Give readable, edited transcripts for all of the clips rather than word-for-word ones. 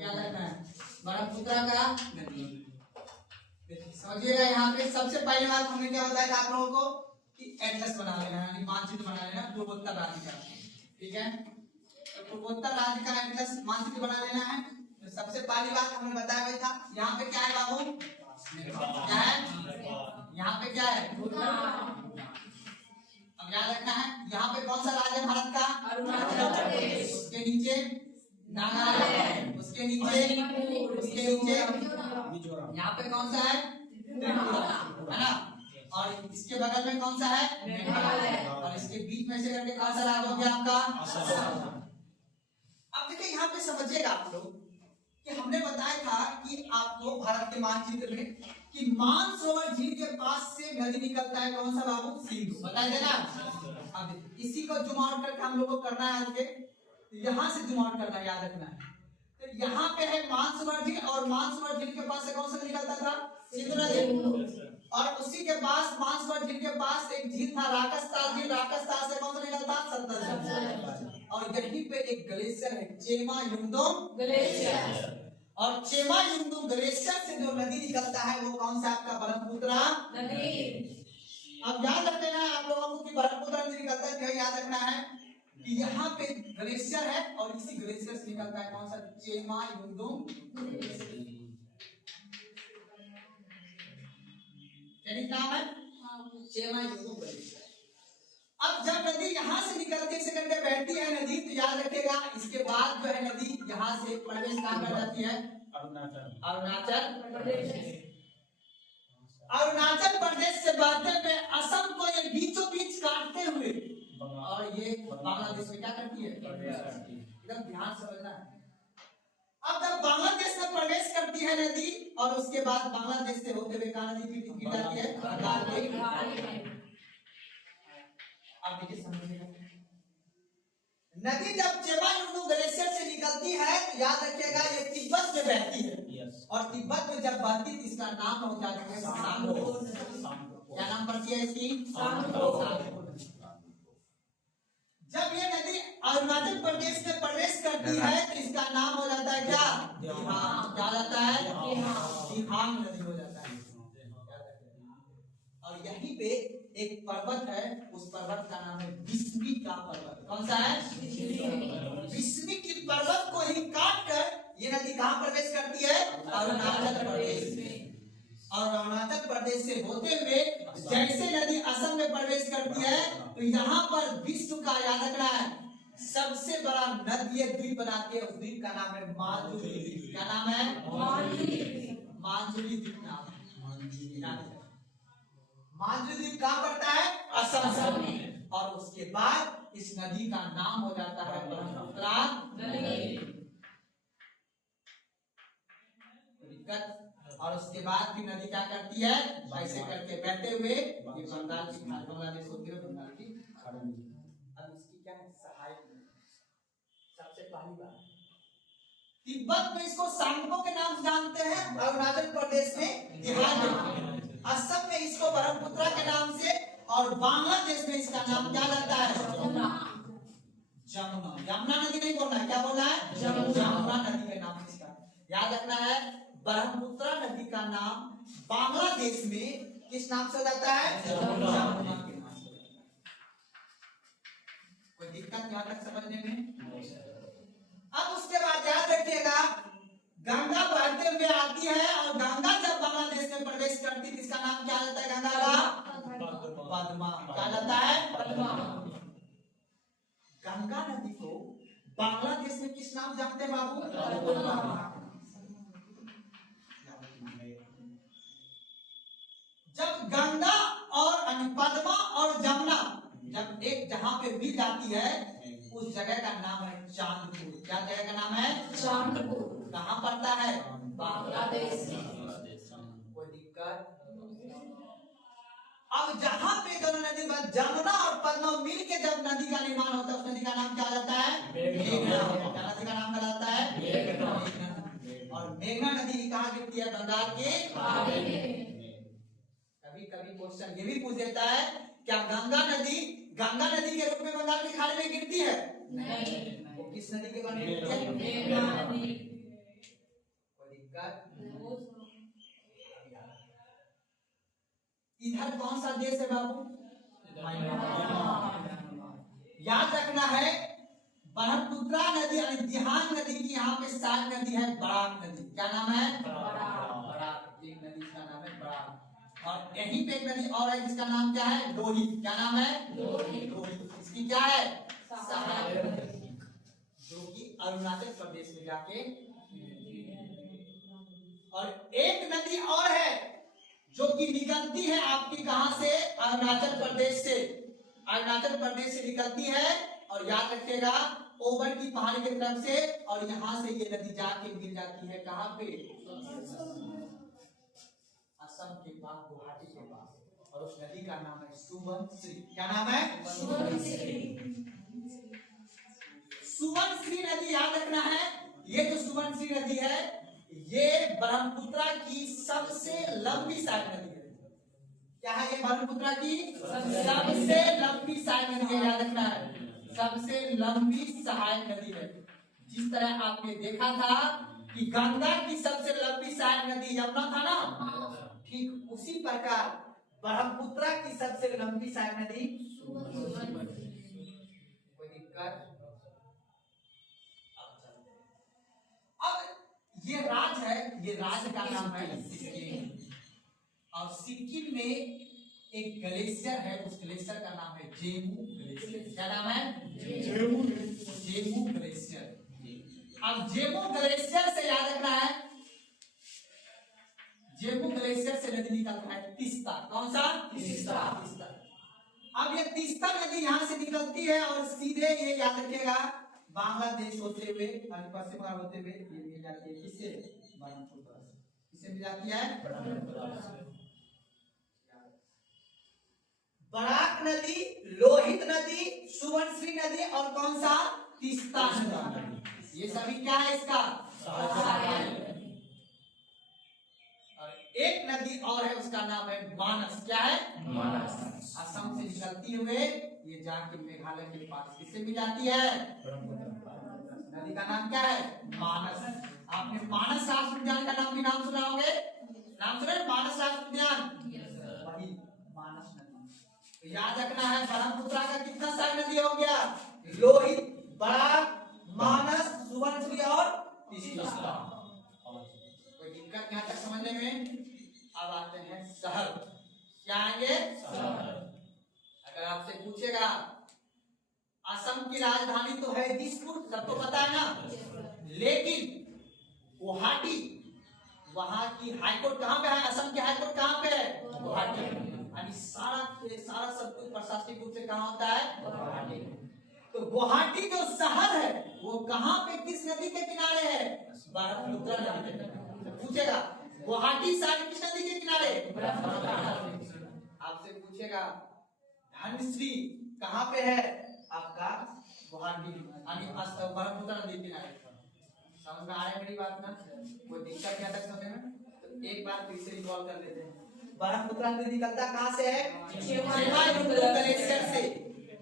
क्या लगता है ब्रह्मपुत्र का नदी। समझिएगा यहाँ पे सबसे पहली बात हमने क्या बताया था आप लोगों को कि एटलस बना लेना यानी मानचित्र बना लेना पूर्वोत्तर राज्य का। ठीक है, तो पूर्वोत्तर राज्य का एटलस मानचित्र बना लेना है। तो सबसे पहली बात हमने बताया हुआ था यहाँ पे क्या है बाबू, क्या है यहाँ पे क्या है, अब याद रखना है यहाँ पे कौन सा राज्य है भारत का, अरुणाचल प्रदेश, उसके नीचे नागालैंड, उसके नीचे यहाँ पे कौन सा है त्रिपुरा, है ना, और इसके बगल में कौन सा है मेघालय, और इसके बीच में से करके कौन सा राज्य हो गया आपका असम। अब देखिए यहाँ पे समझिएगा आप लोग कि हमने बताया था कि आपको भारत के मानचित्र में कि मानसरोवर झील के पास से नदी निकलता है कौन सा बाबू, सिंधु, बताया था ना। अब इसी को जुम आउट करके हम लोग को करना है आगे, यहाँ से जुम आउट करना, याद रखना है। तो यहाँ पे है मानसरोवर झील और मानसरोवर झील के पास से कौन सा निकलता था, सिंधु नदी, और उसी के पास मानसरोवर झील के पास एक झील था राकसताल झील, राकसताल से कौन सा निकलता, सतलज, और यहीं पे एक ग्लेशियर है चेमा युंगडोंग ग्लेशियर, और चेमा युंगडोंग ग्लेशियर से जो नदी निकलता है वो कौन सा आपका ब्रह्मपुत्र नदी। अब याद रखना है आप लोगों को कि ब्रह्मपुत्र नदी निकलता है, क्या याद रखना है कि यहाँ पे ग्लेशियर है और इसी ग्लेशियर से निकलता है कौन सा, चेमा युंगडोंग ग्लेशियर, नाम है चेमा युंगडोंग ग्लेशियर। अब जब नदी यहाँ से निकलते से करके बहती है नदी, तो याद रखेगा इसके बाद जो है नदी यहाँ से प्रवेश कहाँ कर जाती है, अरुणाचल प्रदेश, अरुणाचल प्रदेश से बहते हुए असम को ये बीचों बीच काटते हुए और ये बांग्लादेश में क्या करती है, एकदम ध्यान से समझना है। अब जब बांग्लादेश में प्रवेश करती है नदी और उसके बाद बांग्लादेश से होते हुए कहाँ नदी गिर जाती है, बंगाल। आप देखिए समझिएगा नदी जब चेमा युंगडोंग ग्लेशियर से निकलती है तो याद रखिएगा ये तिब्बत में बहती है, और तिब्बत में जब बहती है इसका नाम हो जाता है सांगपो। क्या नाम पड़ती है इसकी, सांगपो। जब ये नदी अरुणाचल प्रदेश में प्रवेश करती है तो इसका नाम हो जाता है क्या, दिहांग, क्या जाता है, दिहांग नदी हो जाता है। और यहीं पे एक पर्वत है, उस पर्वत का नाम है विस्मी का पर्वत। कौन सा है, विस्मी की पर्वत को ही काट कर ये नदी कहाँ प्रवेश करती है, अरुणाचल प्रदेश में, और अरुणाचल प्रदेश से होते हुए जैसे नदी असम में प्रवेश करती है तो यहाँ पर विश्व का, याद रखना है, सबसे बड़ा नदी द्वीप बनाती है, उस द्वीप का नाम है माजुली द्वीप। क्या नाम है, माजुली द्वीप नाम। माजुली द्वीप कहाँ पड़ता है, असम में, और उसके बाद इस नदी का नाम हो जाता है ब्रह्मपुत्र नदी। और उसके बाद फिर नदी क्या करती है, ऐसे करके बहते हुए ये बंगाल की खाड़ी, बांग्लादेश होती है बंगाल की खाड़ी में। अब इसकी क्या है सहायक, सबसे पहली बात तिब्बत में इसको सांगपो के नाम से जानते हैं, अरुणाचल प्रदेश में दिहांग, असम में इसको ब्रह्मपुत्र के नाम से, और बांग्लादेश में इसका नाम क्या लगता है, जमुना। यमुना नदी नहीं बोलना है, क्या बोलना है, जमुना नदी के नाम से इसका याद रखना है। ब्रह्मपुत्र नदी का नाम बांग्लादेश में किस नाम से हो जाता है, जमुना के नाम से। कोई दिक्कत यहाँ तक समझने में। अब उसके बाद याद रखिएगा गंगा बहते हुए आती है, और गंगा जब बांग्लादेश में प्रवेश करती है इसका नाम क्या रहता है, गंगा का पद्मा। क्या रहता है, पद्मा। गंगा नदी को बांग्लादेश में किस नाम जानते हैं बाबू, जब गंगा और पद्मा और जमुना जब एक जहां पे मिल जाती है उस जगह का नाम है चांदपुर। क्या जगह का नाम है, चांदपुर। कहाँ पड़ता है, बांग्लादेश में। कोई दिक्कत। अब जहां पे दोनों नदी जमुना और पद्मा मिल के जब नदी का निर्माण होता है उस नदी का नाम क्या जाता है, मेघना। क्या नदी का नाम कहलाता है, मेघना। और मेघना नदी कहाँ गिरती है, बंगाल के खाड़ी में। कभी कभी क्वेश्चन ये भी पूछ देता है क्या गंगा नदी के रूप में बंगाल की खाड़ी में गिरती है, नहीं। वो किस नदी के बारे में गिरती है, मेघना नदी। इधर कौन सा देश है बाबू? याद रखना है, ब्रह्मपुत्रा नदी यानी दिहान नदी की यहाँ पे सात नदी है। बराक नदी, क्या नाम है? बराक। एक नदी का नाम है बराक। और यहीं पे एक नदी और है जिसका नाम क्या है? लोहित। क्या नाम है? लोहित। इसकी क्या है? सहायक नदी, जो कि अरुणाचल प्रदेश में जाके। और एक नदी और है जो कि निकलती है आपकी कहां से? अरुणाचल प्रदेश से। अरुणाचल प्रदेश से निकलती है और याद रखिएगा ओबर की पहाड़ी की तरफ से, और यहां से ये नदी जाके मिल जाती है कहां पे? असम के पास, गुवाहाटी के पास। और उस नदी का नाम है सुबनश्री। क्या नाम है? सुबनश्री नदी। याद रखना है, ये जो सुबनश्री नदी है ये ब्रह्मपुत्रा की सबसे लंबी सहायक नदी है। क्या है ये? ब्रह्मपुत्रा की सबसे लंबी सहायक नदी है। याद रखना है, सबसे लंबी सहायक नदी है। जिस तरह आपने देखा था कि गंगा की सबसे लंबी सहायक नदी यमुना था ना, ठीक उसी प्रकार ब्रह्मपुत्रा की सबसे लंबी सहायक नदी। कोई दिक्कत? अब ये राज्य है, ये राज्य का नाम है सिक्किम। और सिक्किम में एक ग्लेशियर है, उस ग्लेशियर का नाम है जेमू ग्लेशियर। क्या नाम है? जेमू ग्लेशियर। अब जेमू ग्लेशियर से याद रखना है, जेमू ग्लेशियर से नदी निकलता है तीस्ता। कौन सा? तीस्ता। अब ये तीस्ता नदी यहाँ से निकलती है और सीधे ये याद रखिएगा बांग्लादेश होते हुए, पश्चिम बंगाल होते हुए ये मिल जाती है किससे? ब्रह्मपुत्र से। किससे मिल जाती है? बराक नदी, लोहित नदी, सुबनश्री नदी और कौन सा? तीस्ता नदी। ये सभी क्या है इसका? और एक नदी और है उसका नाम है मानस। क्या है? मानस। असम से निकलती हुए ये जाके मेघालय के पास किससे मिल जाती है? नदी का नाम क्या है? मानस। आपने मानस राष्ट्रीय उद्यान का नाम भी नाम सुना होंगे, नाम सुना है? मानस राष्ट्रीय उद्यान, वही मानस नदी। तो याद रखना है ब्रह्मपुत्रा का कितना सारी नदी हो गया? लोहित, बराक, मानस, सुबनश्री और तीस्ता। कोई दिक्कत यहाँ तक समझने में? अब आते हैं शहर। क्या आएंगे? अगर आपसे पूछेगा असम की राजधानी तो है दिसपुर, सबको पता है ना, लेकिन गुवाहाटी, वहां की हाईकोर्ट कहाँ पे है? असम की हाईकोर्ट कहाँ पे है? गुवाहाटी। यानी सारा सब कुछ प्रशासनिक रूप से कहाँ होता है? गुवाहाटी। तो गुवाहाटी जो शहर है वो कहाँ पे, किस नदी के किनारे है? ब्रह्मपुत्रा नदी के किनारे। पूछेगा गुवाहाटी शहर किस नदी के किनारे? आपसे पूछेगा धनश्री कहाँ पे है? आपका गुवाहाटी, यानी ब्रह्मपुत्रा नदी के किनारे। समझ में आ रहा है मेरी बात ना? कोई दिक्कत क्या तक समझने में? तो एक बार फिर से रिकॉल कर लेते हैं। ब्रह्मपुत्रा नदी निकलता कहाँ से है? चेमायुंगडू ग्लेशियर से।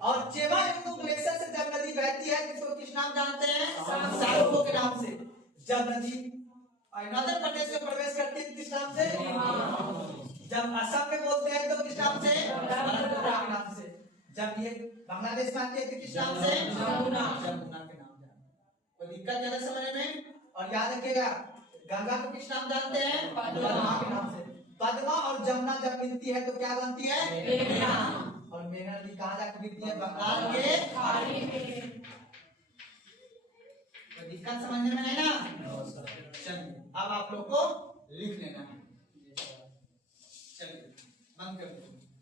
और चेमायुंगडू ग्लेशियर से जब नदी बहती है जिसको किस नाम जानते हैं? सारोको के नाम से। जब नदी अरुणाचल प्रदेश में प्रवेश करती है किस नाम से? जब असम में बोलते हैं तो किस नाम से? ब्रह्मपुत्रा के नाम से। जब ये बांग्लादेश में आती है तो किस नाम से? जमुना के नाम से। कोई दिक्कत ज्यादा समझने में? और याद रखिएगा गंगा को किस नाम जानते हैं? पद्मा के नाम से। पद्मा और जमुना जब मिलती है तो क्या बनती है? मेघना। और मेघना नदी कहाँ जाकर मिलती है? बंगाल के खाड़ी में। कोई दिक्कत समझने में है ना? चलिए अब आप लोग को लिख लेना है। चलिए बंद कर दो।